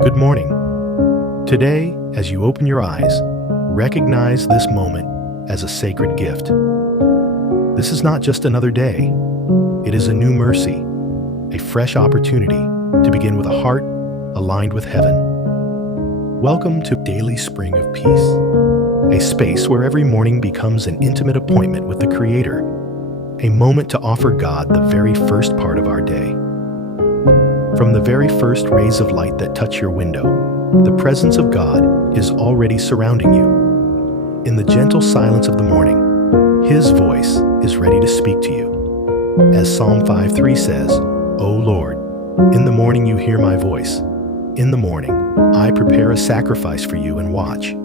Good morning. Today, as you open your eyes, recognize this moment as a sacred gift. This is not just another day. It is a new mercy, a fresh opportunity to begin with a heart aligned with heaven. Welcome to Daily Spring of Peace, a space where every morning becomes an intimate appointment with the Creator, a moment to offer God the very first part of our day. From the very first rays of light that touch your window, the presence of God is already surrounding you. In the gentle silence of the morning, His voice is ready to speak to you. As Psalm 5:3 says, "O Lord, in the morning you hear my voice. In the morning, I prepare a sacrifice for you and watch."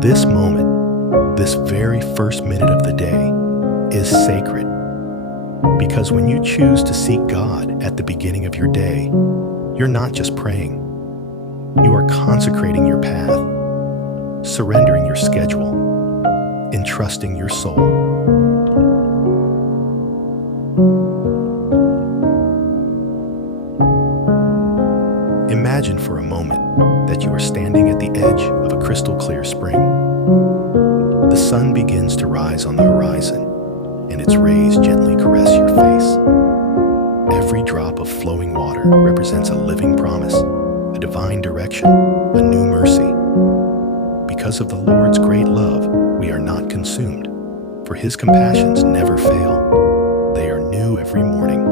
This moment, this very first minute of the day, is sacred. Because when you choose to seek God at the beginning of your day, you're not just praying. You are consecrating your path, surrendering your schedule, entrusting your soul. Imagine for a moment that you are standing at the edge of a crystal clear spring. The sun begins to rise on the horizon, and its rays gently caress your face. Every drop of flowing water represents a living promise, a divine direction, a new mercy. Because of the Lord's great love, we are not consumed, for His compassions never fail. They are new every morning.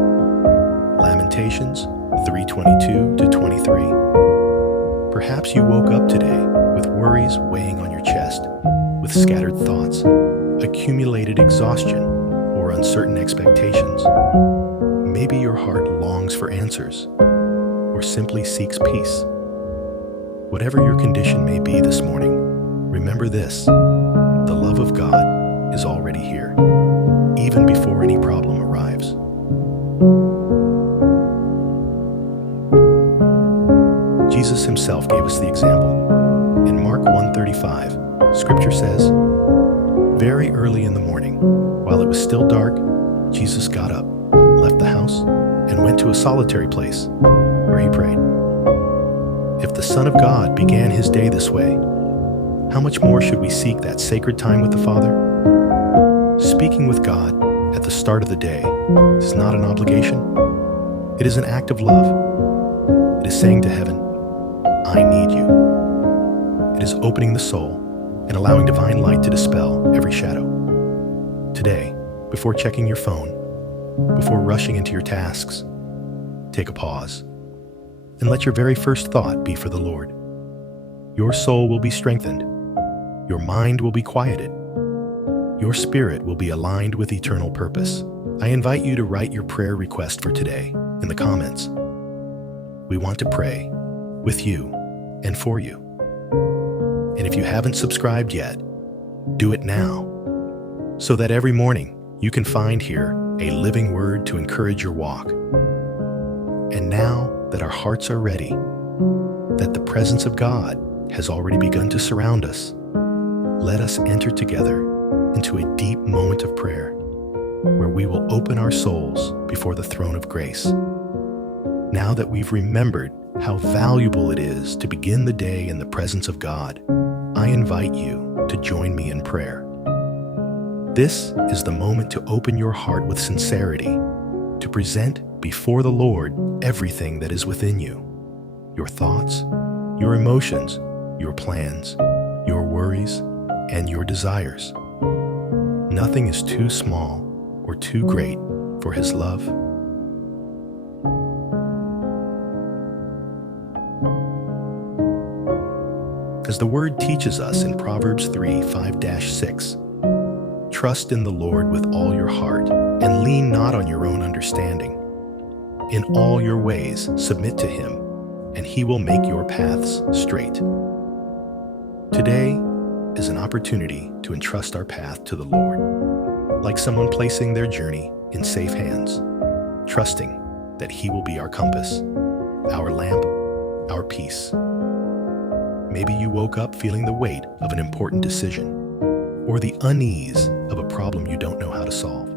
Lamentations 3:22-23. Perhaps you woke up today with worries weighing on your chest, with scattered thoughts, accumulated exhaustion, or uncertain expectations. Maybe your heart longs for answers, or simply seeks peace. Whatever your condition may be this morning, remember this: the love of God is already here, even before any problem arrives. Jesus Himself gave us the example. In Mark 1:35, Scripture says, "Very early in the morning, while it was still dark, Jesus got up, left the house, and went to a solitary place where He prayed." If the Son of God began His day this way, how much more should we seek that sacred time with the Father? Speaking with God at the start of the day is not an obligation. It is an act of love. It is saying to heaven, "I need you." It is opening the soul and allowing divine light to dispel every shadow. Today, before checking your phone, before rushing into your tasks, take a pause and let your very first thought be for the Lord. Your soul will be strengthened. Your mind will be quieted. Your spirit will be aligned with eternal purpose. I invite you to write your prayer request for today in the comments. We want to pray with you and for you. And if you haven't subscribed yet, do it now, so that every morning you can find here a living word to encourage your walk. And now that our hearts are ready, that the presence of God has already begun to surround us, let us enter together into a deep moment of prayer, where we will open our souls before the throne of grace. Now that we've remembered how valuable it is to begin the day in the presence of God, I invite you to join me in prayer. This is the moment to open your heart with sincerity, to present before the Lord everything that is within you: your thoughts, your emotions, your plans, your worries, and your desires. Nothing is too small or too great for His love. As the Word teaches us in Proverbs 3:5-6, "Trust in the Lord with all your heart, and lean not on your own understanding. In all your ways submit to Him, and He will make your paths straight." Today is an opportunity to entrust our path to the Lord, like someone placing their journey in safe hands, trusting that He will be our compass, our lamp, our peace. Maybe you woke up feeling the weight of an important decision, or the unease of a problem you don't know how to solve.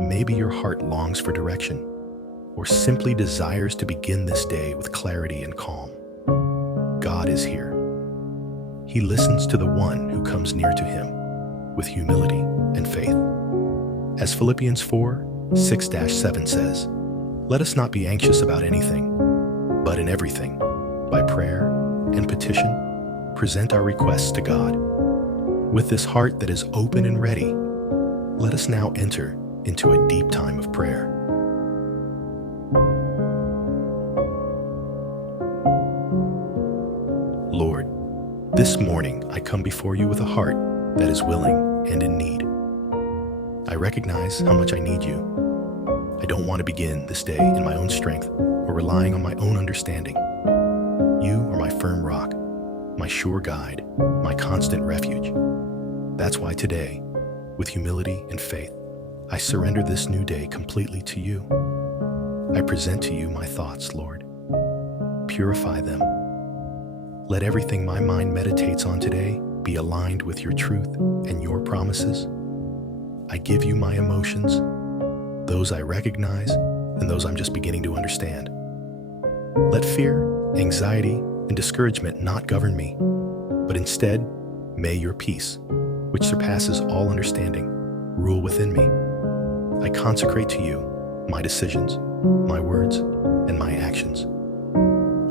Maybe your heart longs for direction, or simply desires to begin this day with clarity and calm, God is here. He listens to the one who comes near to him with humility and faith. As Philippians 4:6-7 says, "Let us not be anxious about anything, but in everything, by prayer and petition, present our requests to God. With this heart that is open and ready, let us now enter into a deep time of prayer." Lord, this morning I come before you with a heart that is willing and in need. I recognize how much I need you. I don't want to begin this day in my own strength or relying on my own understanding. You are my firm rock, my sure guide, my constant refuge. That's why today, with humility and faith, I surrender this new day completely to you. I present to you my thoughts, Lord. Purify them. Let everything my mind meditates on today be aligned with your truth and your promises. I give you my emotions, those I recognize and those I'm just beginning to understand. Let fear, anxiety, and discouragement not govern me, but instead, may your peace, which surpasses all understanding, rule within me. I consecrate to you my decisions, my words, and my actions.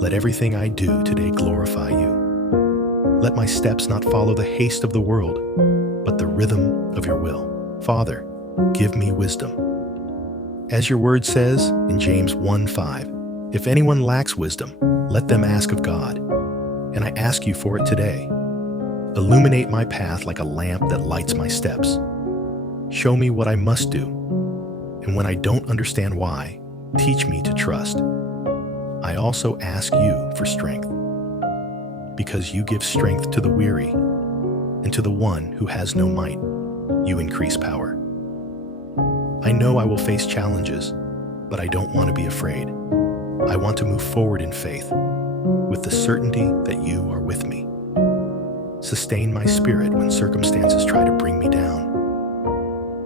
Let everything I do today glorify you. Let my steps not follow the haste of the world, but the rhythm of your will. Father, give me wisdom. As your word says in James 1:5, "If anyone lacks wisdom, let them ask of God." And I ask you for it today. Illuminate my path like a lamp that lights my steps. Show me what I must do, and when I don't understand why, teach me to trust. I also ask you for strength, because you give strength to the weary, and to the one who has no might, you increase power. I know I will face challenges, but I don't want to be afraid. I want to move forward in faith, with the certainty that you are with me. Sustain my spirit when circumstances try to bring me down.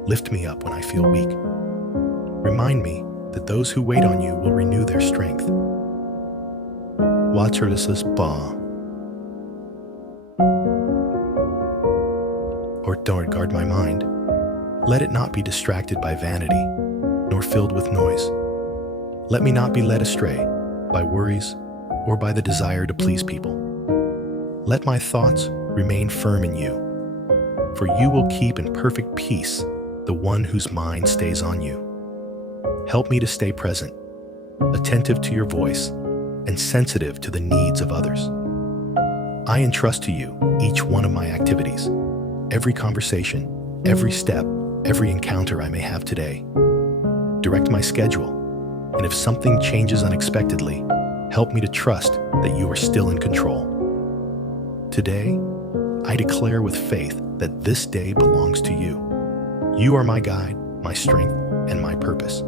Lift me up when I feel weak. Remind me that those who wait on you will renew their strength. Watcherless's ba. Or don't guard my mind. Let it not be distracted by vanity, nor filled with noise. Let me not be led astray by worries or by the desire to please people. Let my thoughts remain firm in you, for you will keep in perfect peace the one whose mind stays on you. Help me to stay present, attentive to your voice, and sensitive to the needs of others. I entrust to you each one of my activities, every conversation, every step, every encounter I may have today. Direct my schedule, and if something changes unexpectedly, help me to trust that you are still in control. Today, I declare with faith that this day belongs to you. You are my guide, my strength, and my purpose.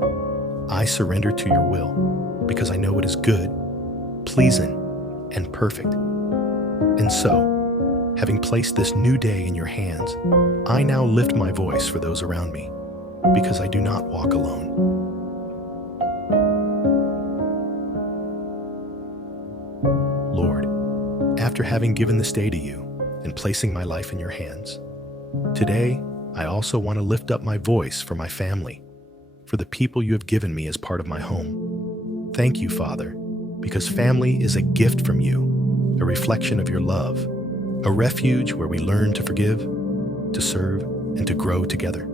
I surrender to your will because I know it is good, pleasing, and perfect. And so, having placed this new day in your hands, I now lift my voice for those around me because I do not walk alone. Lord, after having given this day to you and placing my life in your hands, today I also want to lift up my voice for my family, for the people you have given me as part of my home. Thank you, Father, because family is a gift from you, a reflection of your love, a refuge where we learn to forgive, to serve, and to grow together.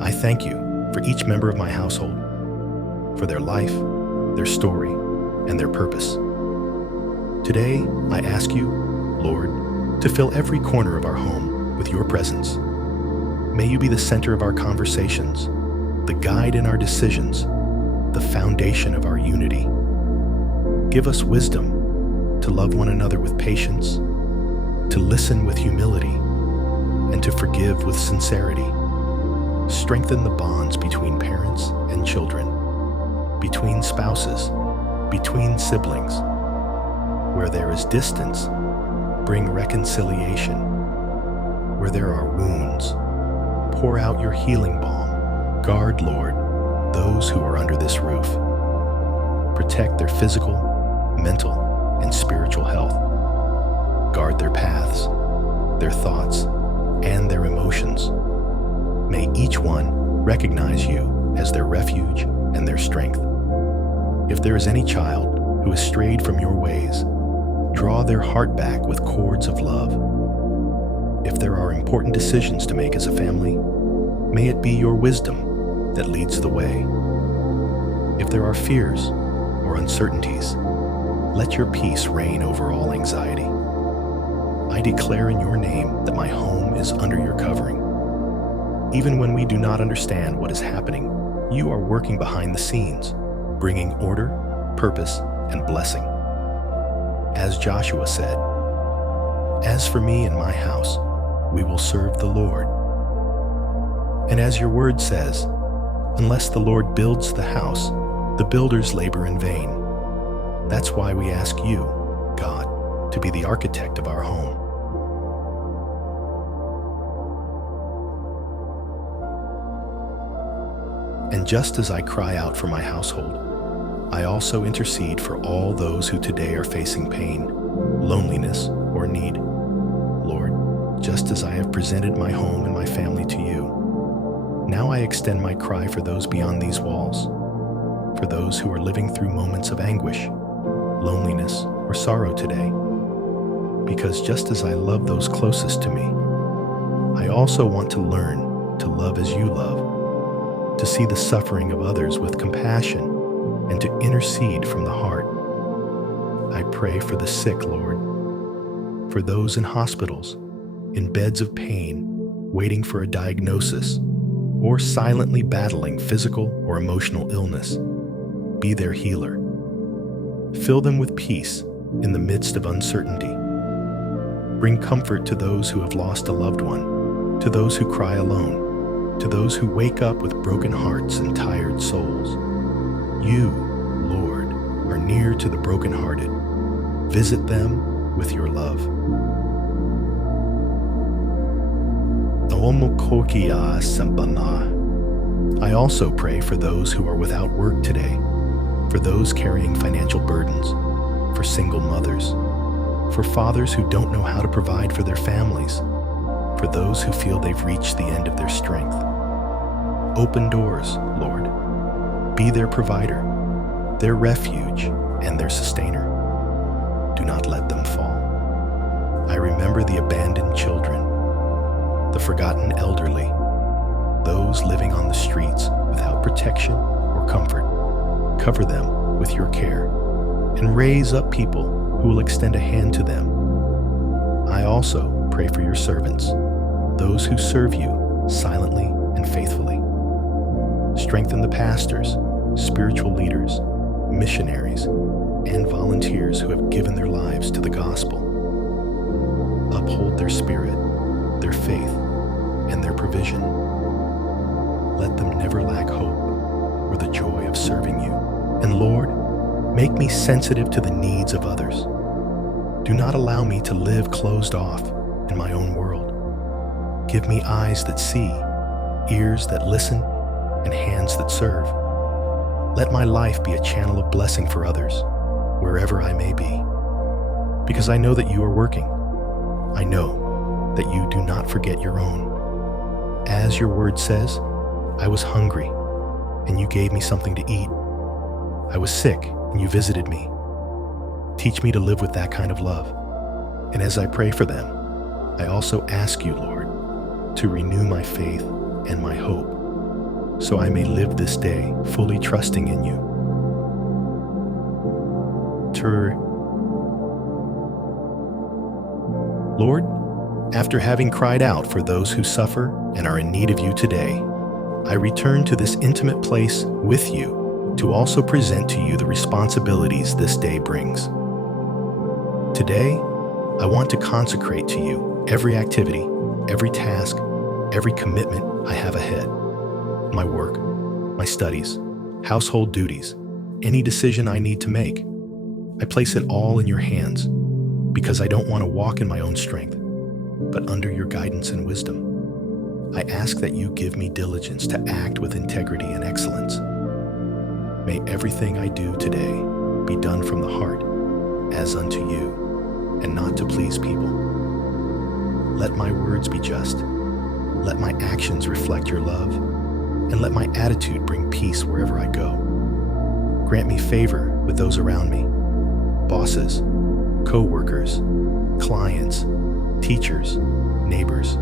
I thank you for each member of my household, for their life, their story, and their purpose. Today, I ask you, Lord, to fill every corner of our home with your presence. May you be the center of our conversations, the guide in our decisions, the foundation of our unity. Give us wisdom to love one another with patience, to listen with humility, and to forgive with sincerity. Strengthen the bonds between parents and children, between spouses, between siblings. Where there is distance, bring reconciliation. Where there are wounds, pour out your healing balm. Guard, Lord, those who are under this roof. Protect their physical, mental, and spiritual health. Guard their paths, their thoughts, and their emotions. May each one recognize you as their refuge and their strength. If there is any child who has strayed from your ways, draw their heart back with cords of love. If there are important decisions to make as a family, may it be your wisdom that leads the way. If there are fears or uncertainties, let your peace reign over all anxiety. I declare in your name that my home is under your covering. Even when we do not understand what is happening, you are working behind the scenes, bringing order, purpose, and blessing. As Joshua said, "As for me and my house, we will serve the Lord." And as your word says, unless the Lord builds the house, the builders labor in vain. That's why we ask you, God, to be the architect of our home. And just as I cry out for my household, I also intercede for all those who today are facing pain, loneliness, or need. Lord, just as I have presented my home and my family to you, now I extend my cry for those beyond these walls, for those who are living through moments of anguish, loneliness, or sorrow today. Because just as I love those closest to me, I also want to learn to love as you love, to see the suffering of others with compassion, and to intercede from the heart. I pray for the sick, Lord, for those in hospitals, in beds of pain, waiting for a diagnosis, or silently battling physical or emotional illness. Be their healer. Fill them with peace in the midst of uncertainty. Bring comfort to those who have lost a loved one, to those who cry alone, to those who wake up with broken hearts and tired souls. You, Lord, are near to the brokenhearted. Visit them with your love. I also pray for those who are without work today, for those carrying financial burdens, for single mothers, for fathers who don't know how to provide for their families, for those who feel they've reached the end of their strength. Open doors, Lord. Be their provider, their refuge, and their sustainer. Do not let them fall. I remember the abandoned children, the forgotten elderly, those living on the streets without protection or comfort. Cover them with your care and raise up people who will extend a hand to them. I also pray for your servants, those who serve you silently and faithfully. Strengthen the pastors, spiritual leaders, missionaries, and volunteers who have given their lives to the gospel. Uphold their spirit, their faith, and their provision. Let them never lack hope or the joy of serving you. And Lord, make me sensitive to the needs of others. Do not allow me to live closed off in my own world. Give me eyes that see, ears that listen, and hands that serve. Let my life be a channel of blessing for others, wherever I may be. Because I know that you are working. I know that you do not forget your own. As your word says, I was hungry, and you gave me something to eat. I was sick, and you visited me. Teach me to live with that kind of love. And as I pray for them, I also ask you, Lord, to renew my faith and my hope, so I may live this day fully trusting in you. Lord, after having cried out for those who suffer and are in need of you today, I return to this intimate place with you to also present to you the responsibilities this day brings. Today, I want to consecrate to you every activity, every task, every commitment I have ahead. My work, my studies, household duties, any decision I need to make. I place it all in your hands because I don't want to walk in my own strength, but under your guidance and wisdom. I ask that you give me diligence to act with integrity and excellence, May everything I do today be done from the heart, as unto you, and not to please people. Let my words be just. Let my actions reflect your love, and let my attitude bring peace wherever I go. Grant me favor with those around me, bosses, co-workers, clients, teachers, neighbors.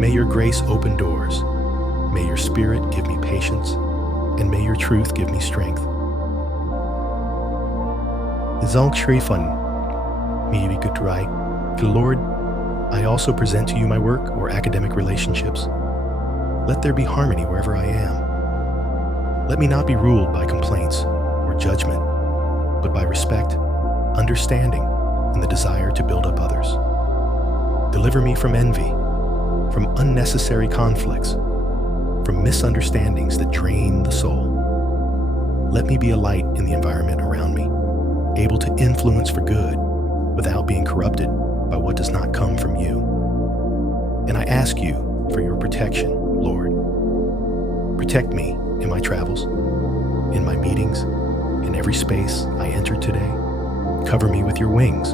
May your grace open doors. May your spirit give me patience, and may your truth give me strength. Izalk Shrifan, Mibikutrai. Lord, I also present to you my work or academic relationships. Let there be harmony wherever I am. Let me not be ruled by complaints or judgment, but by respect, understanding, and the desire to build up others. Deliver me from envy, from unnecessary conflicts, from misunderstandings that drain the soul. Let me be a light in the environment around me, able to influence for good without being corrupted by what does not come from you. And I ask you for your protection, Lord. Protect me in my travels, in my meetings, in every space I enter today. Cover me with your wings.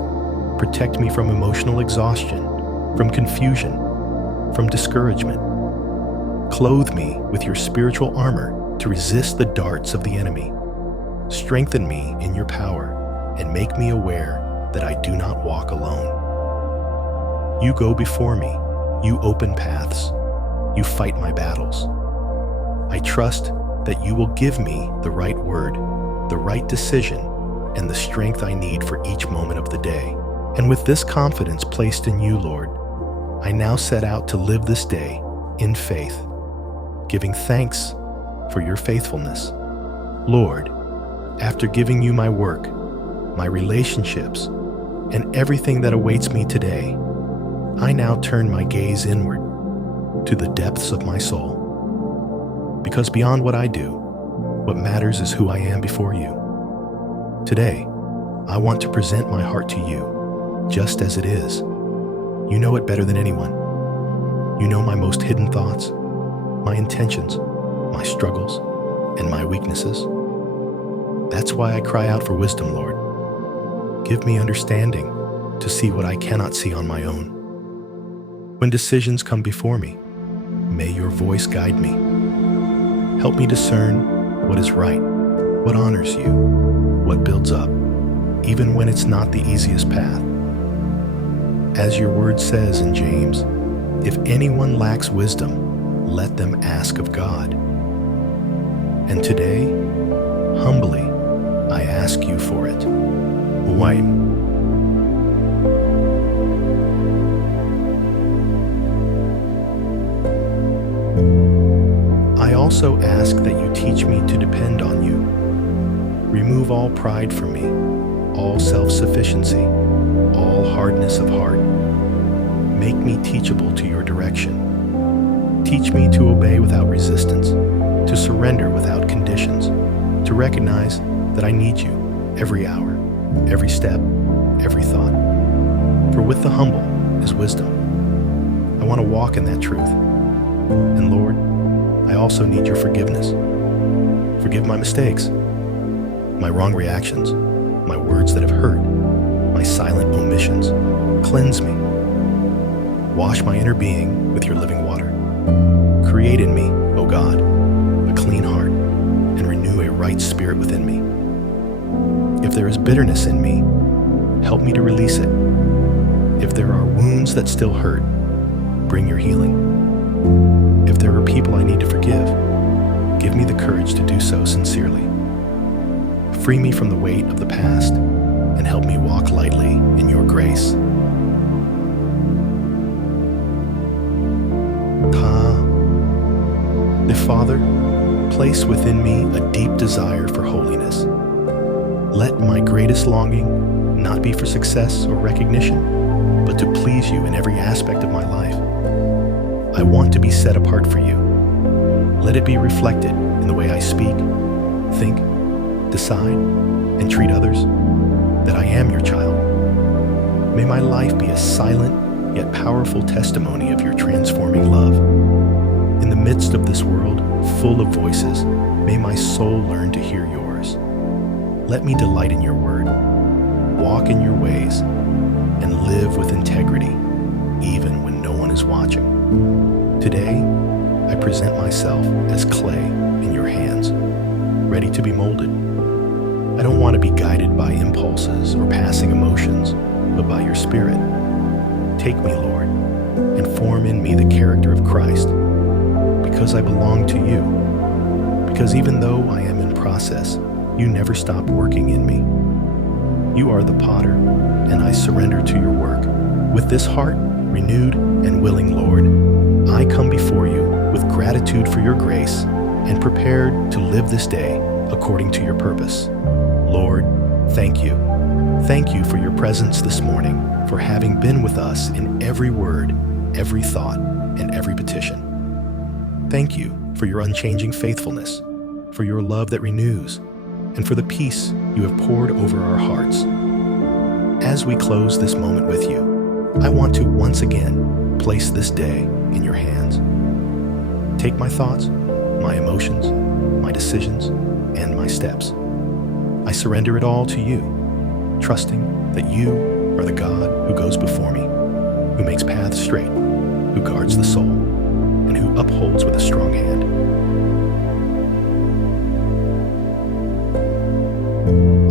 Protect me from emotional exhaustion, from confusion, from discouragement. Clothe me with your spiritual armor to resist the darts of the enemy. Strengthen me in your power and make me aware that I do not walk alone. You go before me. You open paths. You fight my battles. I trust that you will give me the right word, the right decision, and the strength I need for each moment of the day. And with this confidence placed in you, Lord, I now set out to live this day in faith, giving thanks for your faithfulness. Lord, after giving you my work, my relationships, and everything that awaits me today, I now turn my gaze inward to the depths of my soul. Because beyond what I do, what matters is who I am before you. Today, I want to present my heart to you, just as it is. You know it better than anyone. You know my most hidden thoughts, my intentions, my struggles, and my weaknesses. That's why I cry out for wisdom, Lord. Give me understanding to see what I cannot see on my own. When decisions come before me, may your voice guide me. Help me discern what is right, what honors you, what builds up, even when it's not the easiest path. As your word says in James, if anyone lacks wisdom, let them ask of God. And today, humbly, I ask you for it. Uwaim. I also ask that you teach me to depend on you. Remove all pride from me, all self-sufficiency, all hardness of heart. Make me teachable to your direction. Teach me to obey without resistance, to surrender without conditions, to recognize that I need you every hour, every step, every thought. For with the humble is wisdom. I want to walk in that truth. And Lord, I also need your forgiveness. Forgive my mistakes, my wrong reactions, my words that have hurt, my silent omissions. Cleanse me. Wash my inner being with your living water. Create in me, O God, a clean heart, and renew a right spirit within me. If there is bitterness in me, help me to release it. If there are wounds that still hurt, bring your healing. If there are people I need to forgive, give me the courage to do so sincerely. Free me from the weight of the past and help me walk lightly in your grace. The Father, place within me a deep desire for holiness. Let my greatest longing not be for success or recognition, but to please you in every aspect of my life. I want to be set apart for you. Let it be reflected in the way I speak, think, decide, and treat others, that I am your child. May my life be a silent yet powerful testimony of your transforming love. In the midst of this world full of voices, May my soul learn to hear yours. Let me delight in your word, walk in your ways, and live with integrity, even when no one is watching. Today, I present myself as clay in your hands, ready to be molded. I don't want to be guided by impulses or passing emotions, but by your Spirit. Take me, Lord, and form in me the character of Christ, because I belong to you. Because even though I am in process, you never stop working in me. You are the potter, and I surrender to your work. With this heart, renewed and willing, Lord, I come before you with gratitude for your grace and prepared to live this day according to your purpose. Lord, thank you. Thank you for your presence this morning, for having been with us in every word, every thought, and every petition. Thank you for your unchanging faithfulness, for your love that renews, and for the peace you have poured over our hearts. As we close this moment with you, I want to once again place this day in your hands. Take my thoughts, my emotions, my decisions, and my steps. I surrender it all to you, trusting that you are the God who goes before me, who makes paths straight, who guards the soul, and who upholds with a strong hand.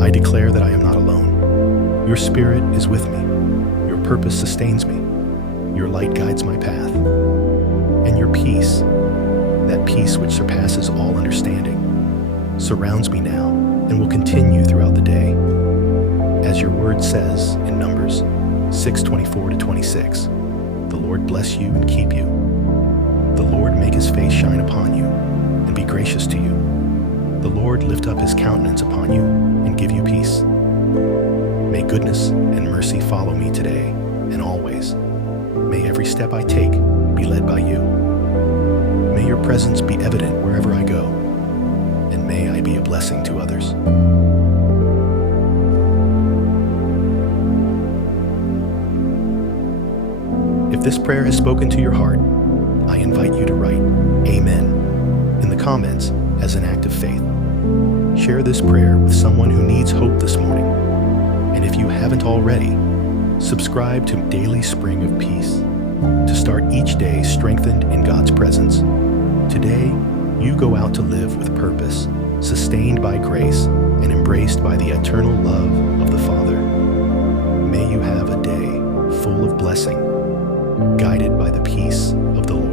I declare that I am not alone. Your Spirit is with me. Your purpose sustains me. Your light guides my path. And your peace, that peace which surpasses all understanding, surrounds me now and will continue throughout the day. As your word says in Numbers 6:24-26, the Lord bless you and keep you. The Lord make his face shine upon you and be gracious to you. The Lord lift up his countenance upon you and give you peace. May goodness and mercy follow me today and always. May every step I take be led by you. May your presence be evident wherever I go, and may I be a blessing to others. If this prayer has spoken to your heart, I invite you to write Amen in the comments as an act of faith. Share this prayer with someone who needs hope this morning. And if you haven't already, subscribe to Daily Spring of Peace to start each day strengthened in God's presence. Today, you go out to live with purpose, sustained by grace, and embraced by the eternal love of the Father. May you have a day full of blessing, guided by the peace of the Lord.